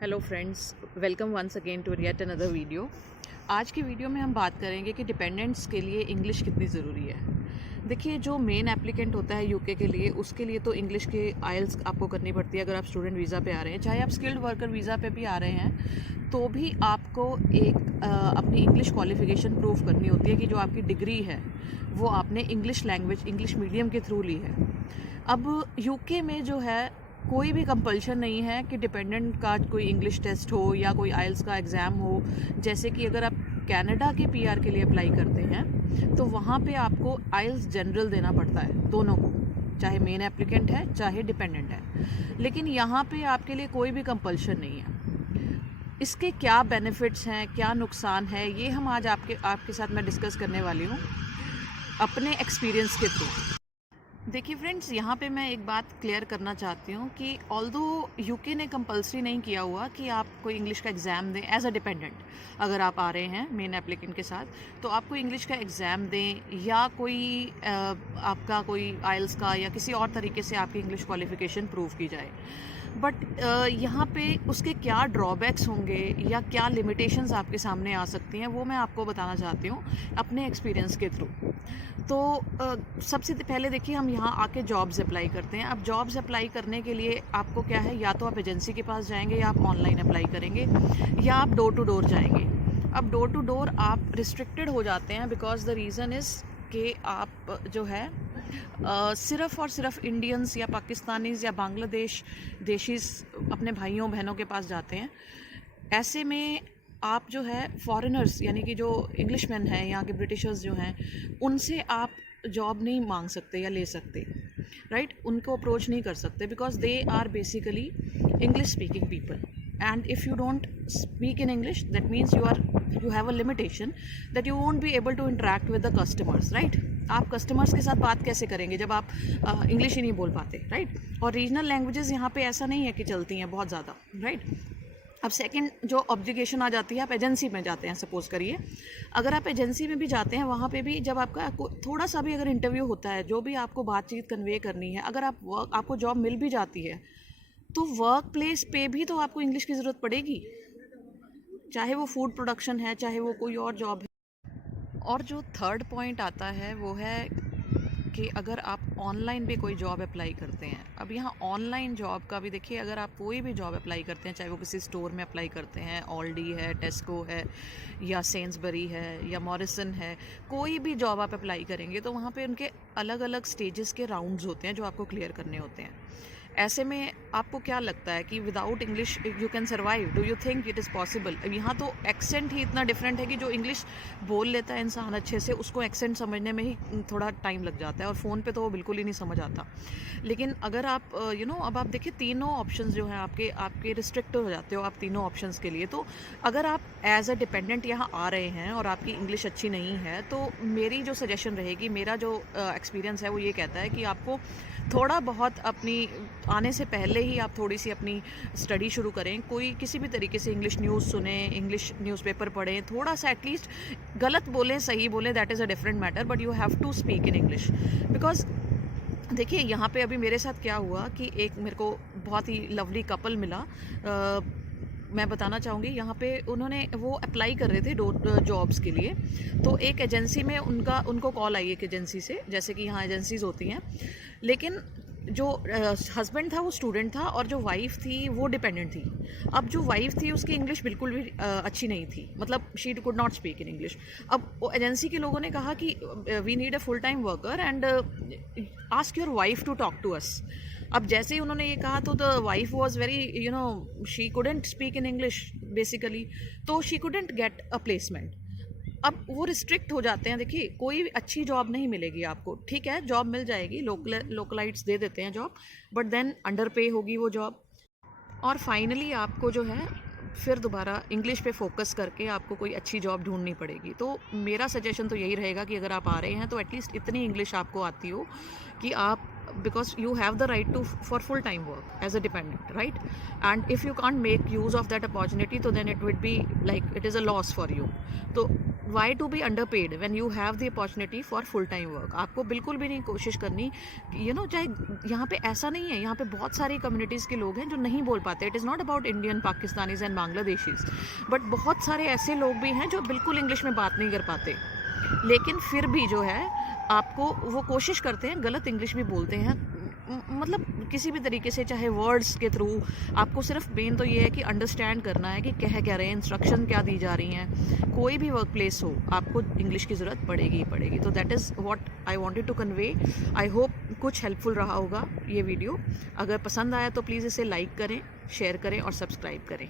Hello friends, welcome once again to yet another video. आज की video में हम बात करेंगे कि डिपेंडेंट्स के लिए इंग्लिश कितनी ज़रूरी है। देखिए, जो मेन एप्लीकेंट होता है यूके के लिए, उसके लिए तो इंग्लिश के आइल्स आपको करनी पड़ती है। अगर आप स्टूडेंट वीज़ा पे आ रहे हैं, चाहे आप स्किल्ड वर्कर वीज़ा पे भी आ रहे हैं, तो भी आपको एक अपनी इंग्लिश क्वालिफिकेशन प्रूव करनी होती है कि जो आपकी डिग्री है वो आपने इंग्लिश लैंग्वेज, इंग्लिश मीडियम के थ्रू ली है। अब यूके में जो है, कोई भी कंपल्शन नहीं है कि डिपेंडेंट का कोई इंग्लिश टेस्ट हो या कोई आइल्स का एग्ज़ाम हो। जैसे कि अगर आप कनाडा के पीआर के लिए अप्लाई करते हैं तो वहाँ पे आपको आइल्स जनरल देना पड़ता है, दोनों को, चाहे मेन एप्लीकेंट है चाहे डिपेंडेंट है। लेकिन यहाँ पे आपके लिए कोई भी कंपल्शन नहीं है। इसके क्या बेनिफिट्स हैं, क्या नुकसान है, ये हम आज आपके साथ मैं डिस्कस करने वाली हूँ अपने एक्सपीरियंस के थ्रू। देखिए फ्रेंड्स, यहाँ पे मैं एक बात क्लियर करना चाहती हूँ कि ऑल्दो यूके ने कंपलसरी नहीं किया हुआ कि आप कोई इंग्लिश का एग्ज़ाम दें एज अ डिपेंडेंट। अगर आप आ रहे हैं मेन एप्लीकेंट के साथ, तो आपको इंग्लिश का एग्ज़ाम दें या कोई आपका कोई आइल्स का या किसी और तरीके से आपकी इंग्लिश क्वालिफिकेशन प्रूव की जाए। बट यहाँ पे उसके क्या ड्रॉबैक्स होंगे या क्या लिमिटेशंस आपके सामने आ सकती हैं, वो मैं आपको बताना चाहती हूँ अपने एक्सपीरियंस के थ्रू। तो सबसे पहले देखिए, हम यहाँ आके जॉब्स अप्लाई करते हैं। अब जॉब्स अप्लाई करने के लिए आपको क्या है, या तो आप एजेंसी के पास जाएंगे या आप ऑनलाइन अप्लाई करेंगे या आप डोर टू डोर जाएंगे। अब डोर टू डोर आप रिस्ट्रिक्टेड हो जाते हैं बिकॉज द रीज़न इज़ कि आप जो है सिर्फ़ और सिर्फ इंडियंस या पाकिस्तानीज़ या बांग्लादेश देशीज़ अपने भाइयों बहनों के पास जाते हैं। ऐसे में आप जो है फॉरेनर्स, यानी कि जो इंग्लिशमैन हैं, यहाँ के ब्रिटिशर्स जो हैं, उनसे आप जॉब नहीं मांग सकते या ले सकते, राइट? उनको अप्रोच नहीं कर सकते because they are basically English speaking people. And if you don't speak in English, that means you have a limitation that you won't be able to interact with the customers, right? आप customers के साथ बात कैसे करेंगे जब आप English ही नहीं बोल पाते, राइट? और रीजनल लैंग्वेजेस यहाँ पे ऐसा नहीं है कि चलती हैं बहुत ज़्यादा, राइट? अब सेकंड जो ऑब्लिगेशन आ जाती है, आप एजेंसी में जाते हैं, सपोज करिए। अगर आप एजेंसी में भी जाते हैं, वहाँ पे भी जब आपका थोड़ा सा भी अगर इंटरव्यू होता है, जो भी आपको बातचीत कन्वे करनी है, अगर आपको जॉब मिल भी जाती है, तो वर्क प्लेस पे भी तो आपको इंग्लिश की ज़रूरत पड़ेगी, चाहे वो फूड प्रोडक्शन है, चाहे वो कोई और जॉब है। और जो थर्ड पॉइंट आता है वो है कि अगर आप ऑनलाइन भी कोई जॉब अप्लाई करते हैं, अब यहाँ ऑनलाइन जॉब का भी देखिए, अगर आप कोई भी जॉब अप्लाई करते हैं, चाहे वो किसी स्टोर में अप्लाई करते हैं, ऑल्डी है, टेस्को है, या सेंसबरी है, या मॉरिसन है, कोई भी जॉब आप अप्लाई करेंगे तो वहाँ पे उनके अलग अलग स्टेजेस के राउंड्स होते हैं जो आपको क्लियर करने होते हैं। ऐसे में आपको क्या लगता है कि without English you can survive? Do you think it is possible? यहाँ तो एक्सेंट ही इतना डिफरेंट है कि जो इंग्लिश बोल लेता है इंसान अच्छे से, उसको एक्सेंट समझने में ही थोड़ा टाइम लग जाता है, और फ़ोन पे तो वो बिल्कुल ही नहीं समझ आता। लेकिन अगर आप अब आप देखिए, तीनों ऑप्शंस जो हैं आपके रिस्ट्रिक्ट हो जाते हो आप तीनों ऑप्शंस के लिए। तो अगर आप एज अ डिपेंडेंट यहाँ आ रहे हैं और आपकी इंग्लिश अच्छी नहीं है, तो मेरी जो सजेशन रहेगी, मेरा जो एक्सपीरियंस है वो ये कहता है कि आपको थोड़ा बहुत अपनी आने से पहले ही आप थोड़ी सी अपनी स्टडी शुरू करें। कोई किसी भी तरीके से इंग्लिश न्यूज़ सुने, इंग्लिश न्यूज़पेपर पढ़ें, थोड़ा सा एटलीस्ट, गलत बोलें सही बोलें, that is a different matter, but you have to speak in English. Because देखिए, यहाँ पे अभी मेरे साथ क्या हुआ कि एक मेरे को बहुत ही लवली कपल मिला। मैं बताना चाहूँगी, यहाँ पे वो अप्लाई कर रहे थे जॉब्स के लिए। तो एक एजेंसी में उनको कॉल आई एक एजेंसी से, जैसे कि यहाँ एजेंसीज होती हैं। लेकिन जो हस्बैंड था वो स्टूडेंट था और जो वाइफ थी वो डिपेंडेंट थी। अब जो वाइफ थी उसकी इंग्लिश बिल्कुल भी अच्छी नहीं थी, मतलब she could not speak in English. अब वो एजेंसी के लोगों ने कहा कि we need a full time worker and ask your wife to talk to us. अब जैसे ही उन्होंने ये कहा तो the wife was very she couldn't speak in English basically, तो she couldn't get a placement. अब वो रिस्ट्रिक्ट हो जाते हैं। देखिए, कोई अच्छी जॉब नहीं मिलेगी आपको, ठीक है, जॉब मिल जाएगी, लोकलाइट्स दे देते हैं जॉब, बट देन अंडर पे होगी वो जॉब। और फाइनली आपको जो है फिर दोबारा इंग्लिश पे फोकस करके आपको कोई अच्छी जॉब ढूंढनी पड़ेगी। तो मेरा सजेशन तो यही रहेगा कि अगर आप आ रहे हैं तो एटलीस्ट इतनी इंग्लिश आपको आती हो कि आप, because you have the right to for full time work as a dependent, right? And if you can't make use of that opportunity, तो then it would be like it is a loss for you. तो why to be underpaid when you have the opportunity for full time work. आपको बिल्कुल भी नहीं कोशिश करनी, चाहे यहाँ पे ऐसा नहीं है, यहाँ पे बहुत सारी कम्युनिटीज़ के लोग हैं जो नहीं बोल पाते। It is not about Indian, Pakistanis and Bangladeshis, but बहुत सारे ऐसे लोग भी हैं जो बिल्कुल इंग्लिश में बात नहीं कर पाते, लेकिन फिर भी जो है आपको वो कोशिश करते हैं, गलत इंग्लिश भी बोलते हैं, मतलब किसी भी तरीके से, चाहे वर्ड्स के थ्रू। आपको सिर्फ मेन तो ये है कि अंडरस्टैंड करना है कि कह क्या रहे हैं, इंस्ट्रक्शन क्या दी जा रही हैं। कोई भी वर्क प्लेस हो, आपको इंग्लिश की ज़रूरत पड़ेगी ही पड़ेगी। तो that is what I wanted to convey. I hope कुछ हेल्पफुल रहा होगा ये वीडियो। अगर पसंद आया तो प्लीज़ इसे लाइक करें, शेयर करें और सब्सक्राइब करें।